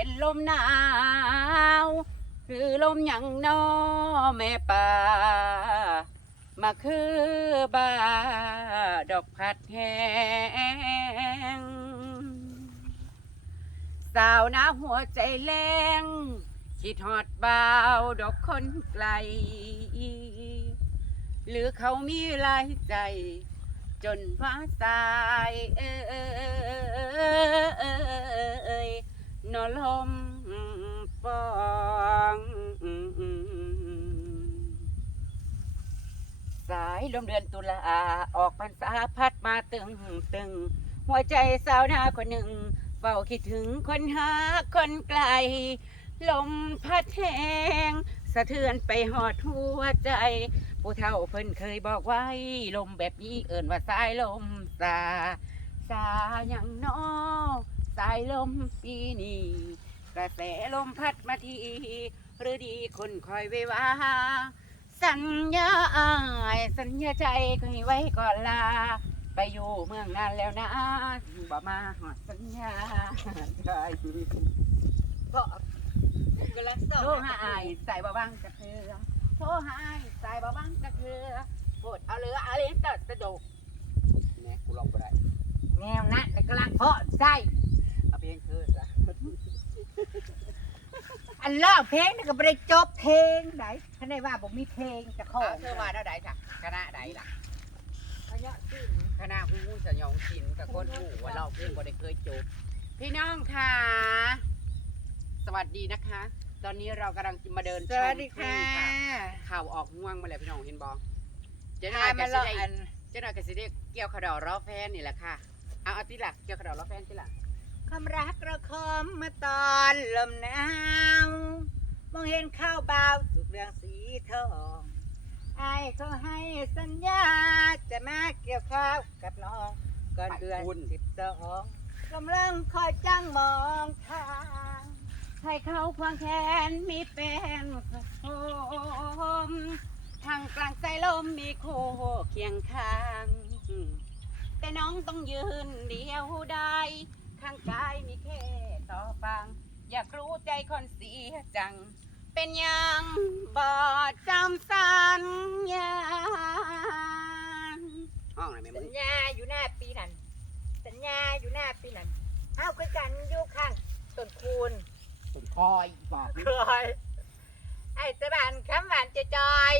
เป็นลมหนาว หรือลมหยังนอแม่ป่า มาคือบาดอกพัดแห้งสาวหน้าหัวใจแรงคิดฮอดเบาดอกคนไกล หรือเขามีลายใจ จนว่าสายเอ้ย นอลมปองสายลมเดือนตุลาออกพรรษาพัดมาตึงตึง หัวใจสาวนาคนหนึ่งเฝ้าคิดถึงคนหาคนไกล ลมพัดแหงสะเทือนไปหอดหัวใจ ผู้เฒ่าเพิ่นเคยบอกไว้ ลมแบบนี้เอิ่นว่าสายลมสา สาอย่างนอ สายลมปีนี้กระแสลมพัดมาทีหรือดีคนคอยไว้ว่า สัญญาอายสัญญาใจก็ให้ไว้ก่อนลา ไปอยู่เมืองนานแล้วนะบ่มาหอดสัญญาได้ก็โทรหาอายใส่บ่บังจะเคือโทรหาอายใส่บ่บังจะเคือโปวดเอาเรือเอาเลนตัดสะดกแม่กูลองไปได้แนวนั้นแต่กำลังเพาะไส้ เอาเพลงคือซะ อันร้องเพลงนี่ก็ไม่ได้จบเพลงไหนท่านได้ว่าผมมีเพลงจะขอเอาเธอมาเท่าใดจ้ะคณะใดล่ะอันเนี้ยสิ้นคณะฮู้สยองศิลป์กับคนฮู้ว่าเราเพลงบ่ได้เคยจบ พี่น้องค่ะ สวัสดีนะคะ ตอนนี้เรากำลังจะมาเดินสวัสดีค่ะชมทุ่งข่าวออกง่วงมาแล้วพี่น้องเห็นบ่เจ๊หน่พาอยมาก็เลสิาะได้อันเจ๊หน่อยก็สิได้เกี่ยวขาวดอกล้อแฟนนี่แหละค่ะ เอาเอาที่หลักเกี่ยวขาวดอกล้อแฟนที่หลัก ความรักระคมมาตอนลมหนาว มองเห็นข้าวเบาวสุกเรืองสีทองไอ้ายเขาให้สัญญา จะมาเกี่ยวข้าวกับน้อง ก่อนเดือนสิบสองกำลังคอยจ้างมองทางให้เขาควงแขนมีแฟนสักคนทางกลางใจลมมีคู่เคียงข้าง แต่น้องต้องยืนเดียวได้ ข้างกายมีแค่ต่อฟัง อยากรู้ใจคนเสียจัง เป็นยังบอดจำสัญญาห้องไหนไม่มึสังญญาอยู่หน้าปีนั้น สัญญาอยู่หน้าปีนั้นเฮาคือกันอยู่ข้างต้นคูณผมคอยบอกเคยไอ้ตะบานคำหวานจะจอย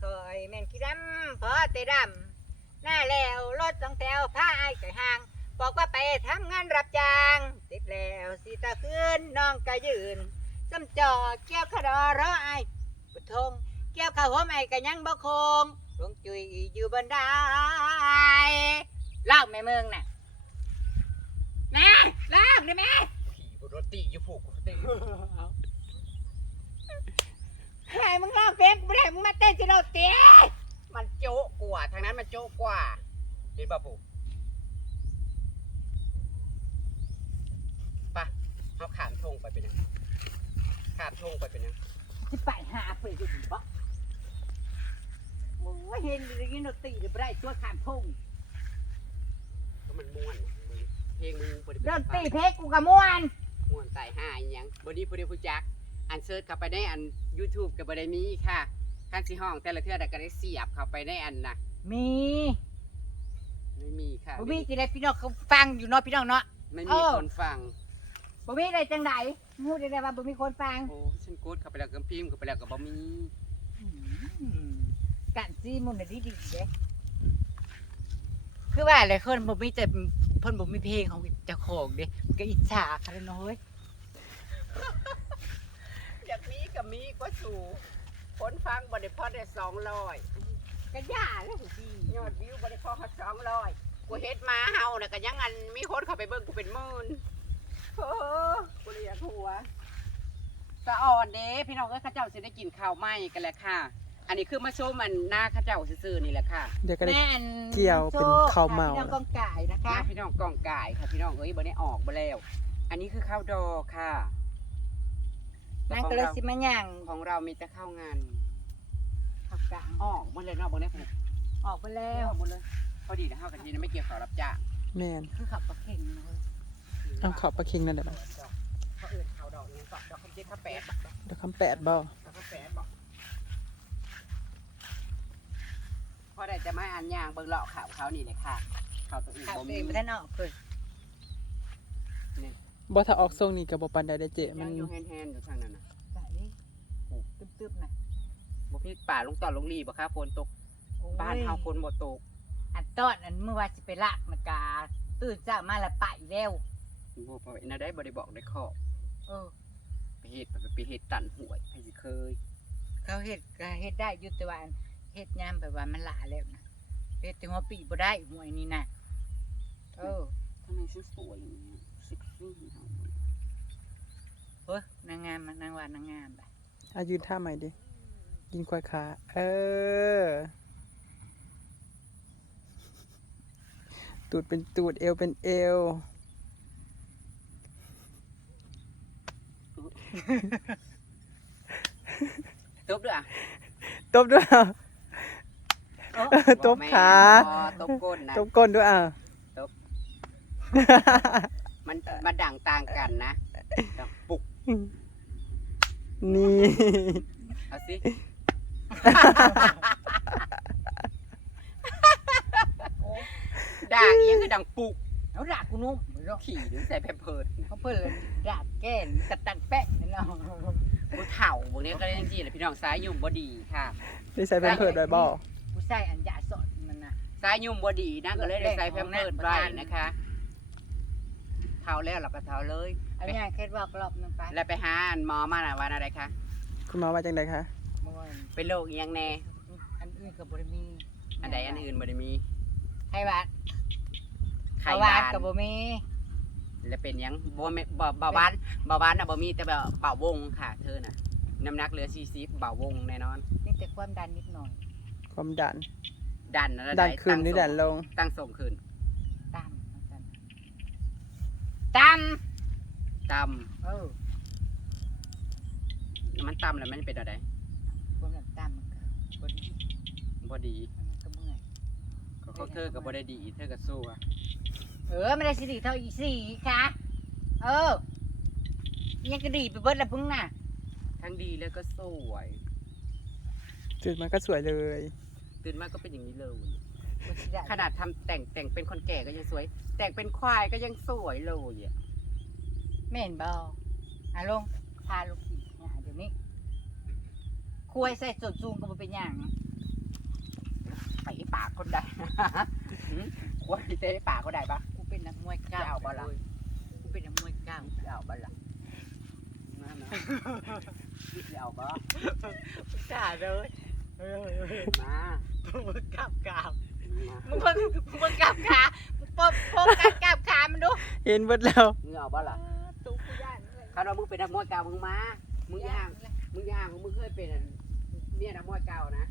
เคยแม่นขี้ดำพอเตดำหน้าแล้วรถสองแถวพาไอ้ไก่ห่าง บอกว่าไปทำงานรับจ้าง ติดแล้วสีตาขึ้นน้องก็ยืนจำจอเกี่ยวขะดอรอไอ้ปุทงเกี่ยวข้าวหอมไอ้ก็ยังบ่คงหลวงจุยอยู่บนไดเล่าแม่เมืองน่ะนะเล่าได้ไหมขี่บนรถตีอยู่ผูกตีให้มึงร้องเพลงกูไม่ได้มึงมาเต้นจิโรเตียมันโจ๊กกว่าทางนั้นมันโจ๊กกว่าเห็นป่ะปู่ไป เอาขามทงไปเป็นยังขามทงไปเป็นยังสิไปหาไปอยู่บ่ โอ้ยเห็นหรือยินดนตรีหรือบ่ได้ตัวขามทุ่งก็มันม่วนนะมึงเพลงมึงบริดนตรีเพลงกูกับม่วนม่วนตายห่าอีหยังบอดี้ผู้ใดผู้จัก อันเซิร์ชเข้าไปในอัน YouTube กับบได้มีค่ะคันสิห้องแต่ละเทื่อใดก็ได้เสียบเข้าไปในอันน่ะมีไม่มีค่ะบ่มีสิได้พี่น้องเขาฟังอยู่เนาะพี่น้องเนาะ ไม่เอมีอคนฟัง บ่มีได้จังไดฮู้ได้ได้ว่าบ่มีคนฟังโอ้ฉันกดเข้าไปแล้วก็พิมพ์เข้าไปแล้วก็บ่มีอืมกันซีมุนน่ะดีๆเด้คือว่าหลายคนบ่มีแต่เพิ่นบ่มีเพลงของเจ้าของเด้ก็อิจฉาค่ะน้อยอยากมีก็มีก็สู่คนฟังบ่ได้พอได้สองร้อยก็ย่าแล้วสิยอดวิวบ่ได้พอเขาสองร้อยกูเฮ็ดมาเฮาน่ะก็ยังอันมีคนเข้าไปเบิ่งกูเป็นหมื่น โอ้กูเลยอยากหัวสะอ่อนเด้พี่น้องเอ้ยข้าเจ้าสิได้กินข้าวไหม้กันแหละค่ะ อันนี้คือมาชมมันหน้าข้าเจ้าซื่อๆนี่แหละค่ะเดี๋ยวก็ได้ แม่นเกี่ยวเป็นข้าวเมา พี่น้องกองกายนะหคะน้าพี่น้องกองกายค่ะพี่น้องเอ้ยบ่ได้ออกบ่แล้ว อันนี้คือข้าวดอค่ะแต่นั่นของก็เลยเราสิมาย่างของเรามีแต่ข้าวงานผักกลางออกหมดเลยเนาะบ่ได้ผูกออกไปแล้แล้ววหมดเลยพอดีนะเฮากันทีนะไม่เกี่ยวกับรับจ้างแแม่นคือขับปลาเข่งเลย เอาเข้าปลาเค็งนั่นแหละบัดเขาเอื่นเขาดอกนี้ดอกดอกคำเจ็ดข้าแปดดอกเดี๋ยวคำแปดบ่ดอกข้าแปดบอกพอได้จะมาอันย่างเบิ่งเลาะข่าวเขานี่เลยค่ะข่าวตัวอื่นขับบ่เอมีงไม่ได้นอกเลยบ่ถ้าออกทรงนี่ก็บ่ปานใดได้เจมัยันงอยู่แฮนๆอยู่ทางนั้นน่ะไก่ตึ๊บๆนะบ่พี่ป่าลงต่อลงรีบ่ค่ะฝนตกโอ้ยบ้านเฮาฝนบ่ตก อันตอนอันเมื่อวานจะไปลากมากาตื่นเช้ามาและไปแล้ว บ่พอน่าได้บ่ได้บอกได้ข้อเออไปเฮ็ดไปไปเฮ็ดตันหวยใครสิเคย เขาเฮ็ดก็เฮ็ดได้อยุติวันเฮ็ดยามแบบว่ามันหลาแล้วนะเฮ็ดถึงว่าปีบ่ได้หวยนี่นะเออทำไมฉันสวยอย่างนี้เซ็กซี่เฮาเฮ้ยนางงามมานางวานางงามบ่ะอายืนท่าใหม่ดิยินควายขา เออ ตูดเป็นตูดเอวเป็นเอว ตบด้วยอะตบด้วยอะตบขาบ่ตบก้นนะตบก้นด้วยอะมันมันดังต่างกันนะดังปุกนี่เอาสิด่างอีหยังคือดังปุกเอาด่ากูนุ่มเนาะขี่หรือใส่แพมเพิร์ดนะเขาเพิ่นเลยด่าแก้นกระตังแป้งนี่เนาะผู้เฒ่าพวกนี้ก็ได้จริงๆแหละพี่น้องสายยุ่มบ่ดีค่ะ ได้ใส่แพมเพิร์ดไว้บ่ผู้ชายอันยาสอนมันน่ะสายยุ่มบ่ดีนะก็เลยได้ใส่แพมเพิร์ดไว้นะคะเฒ่าแล้วเราก็เฒ่าเลยเอาเนี่ยแค่ว่ากรอบหนึงไปแล้วไปหาอันหมอมาน่ะวันอะไรคะคุณหมอว่าจังไดคะบ่ว่าเป็นโรคอีหยังแน่อันอื่นก็บ่ได้มีอันใดอันอื่นบ่ได้มีไข้หวัดไข้เบาหหวาวานนก็บ่มี แล้วเป็นหยังบ่แม่นบ่เบาหวานเบาหวานน่ะบ่มีแต่แบบเบาวงค่ะเธอน่ะน้ำหนักเหลือ40เบาวงแน่นอน มีแต่ความดันนิดหน่อย ความดัน ดันอะไรดันขึ้นหรือดันลง ตั้งส่งขึ้นต่ำว่าซั่นต่ำต่เออำมันต่ำแล้วมันเป็นอะไรความดันต่ำมันก็บ่ดีบ่ดีมันก็เมื่อยก็เขาเธอก็บ่ได้ดีเธอก็สู้อะ เออไม่ได้สิดีเท่าอีสี่ค่ะเออยังก็ดีไปเบิดละพึ่งน่ะ ทั้งดีแล้วก็สวย ตื่นมาก็สวยเลย ตื่นมาก็เป็นอย่างนี้เลยบ่สิได้ขนาดทำแต่งแต่งเป็นคนแก่ก็ยังสวย แต่งเป็นควายก็ยังสวยเลยอะแม่นบ่อะลงพาลูกขี่หาเดี๋ยวนี้คุยใส่ส่วนสูงก็บ่เป็นหยังไปปากคนใดหืมควายเตะปากคนใดปะกูเป็นนักม วยเก้าจะเอาบ่ล่ะกูเป็นนักมวยเก้าเอาบ้าละนั่นนะคิดจะเอาบ้าจ้าเลยเออมามึงกลับกลับมามึงเพิ่งมึงกลับขามึงปบปบกันกลับขามันดูเห็นเบิดแล้วมึงเอาบ้าละตู้กูย่านเลยเขาเรามึงเป็นนักมวยเก่ามึงมามึงย่างมึงย่างมึงเคยเป็นอันเมียนักมวยเก่านะ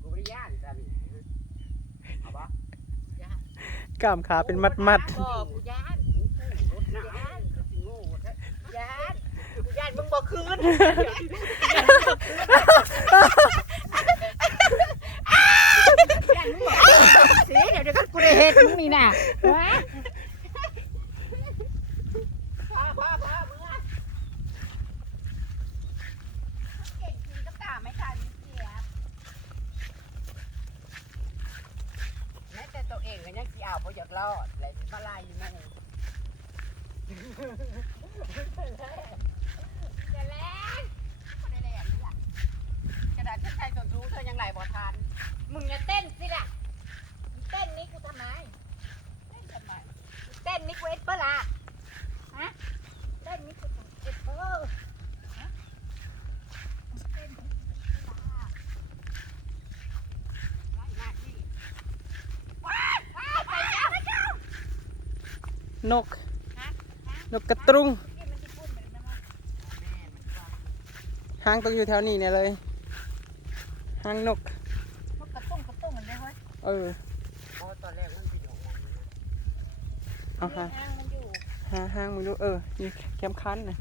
กูไม่ได้ย่างจ้านี่เอาปะย่าน กล้ามขาเป็นมัดมัดบ่กูย่านมึงกู้รถหนาวสิโง่แท้ย่านกูย่านมึงบ่คืนย่านมึงบ่คืนสิเดี๋ยวเดี๋ยวก็กูได้เฮ็ดมึงนี่น่ะวะ พ่อพ่อพ่อมึงอะเก่งจริงก็ตามไม่ทันเสียแม้แต่ตัวเองก็ยังสิเอาเพราะอยากรอดเลยมาไล่แม่ง จะแล้ง ไม่ได้แรงนี่ล่ะกระดาษที่ใช้ส่วนสูงเธอยังไหลบ่ทัน มึงอย่าเต้นสิล่ะมึงเต้นนี้กูทำไม เล่นทำไม มึงเต้นนี้กูเอ็ดเปะล่ะฮะเต้นนี้กูทำเอ็ดเปะฮะมึงเต้นนี้กูเอ็ดเปะล่ะ ไล่หน้าที่ นก นกกระตรุงนี่มันที่พูดเหมือนกันว่าแม่มันว่าหางต้องอยู่แถวนี้เนี่ยเลยหางนกพวกกระตุ้งกระตุ้งมันได้เฮ้ยเออเพราะตอนแรกมันสิอยู่ของมันนะเอาหานี่อ้างมันอยู่หาหางมึงดูเออนี่แคมคันนะ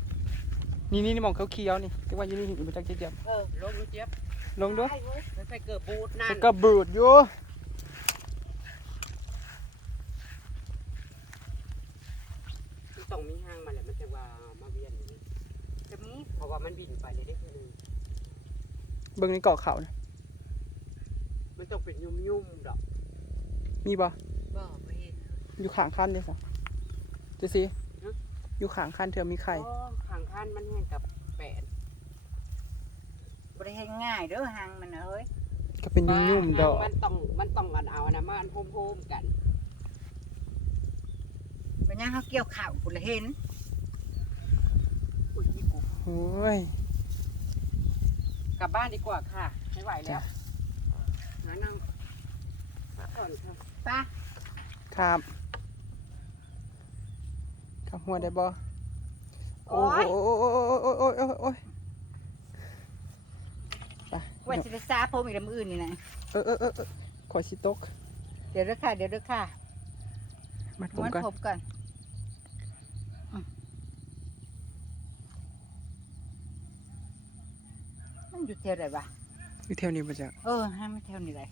นี่นี่นี่มองเขาเขียวๆนี่จังว่าอยู่นี่อยู่มาจากเจี๊ยบเออลงดูเจี๊ยบๆลงด้วยใช่เว้ยแล้วใส่เกิดบูทนั่นแล้วก็บรูดอยู่ ต้องมีห้างมาแหละมันจะว่ามาเวียนอย่างนี้จะมีเพราะว่ามันบินไปเลยได้คือหนึงเบิ่งในเกาะเขานะมันต้องเป็นยุ่มๆดอกมีบ่บ่บ่เห็นอยู่ข้างคันเด้ซะจะสิอยู่ข้างคันเธอมีไข่โอ้ขางคันมันแห้งกับแปดบ่ได้เห็นง่ายเด้อหางมันน่ะเอ้ยก็เป็นยุ่มๆดอกมันต้องมันต้องกันเอานะมันโฮมๆกัน เป็นยังเฮาเกี่ยวข้าวพุ่นละเห็นอุ้ยนี่กูโอ้ยกลับบ้านดีกว่าค่ะ ไม่ไหวแล้วจ้ะนั่งนั่งพักผ่อนค่ะไป้าครับขับหัวได้บ่โอ้ยโอ้ยโอ้ยโอ้ยโอ้ยโอ้ยโอ้ยไปว่าสิได้ซาผมอีกแล้วมื้ออื่นนี่นะเออเออเออเออขอชิตก เดี๋ยวเด้อค่ะ เดี๋ยวเด้อค่ะมัดผมม้วนกันผมก่อน มันอยู่แถวไหนวะอยู่แถวนี้มาจากเออให้มันแถวนี้เลย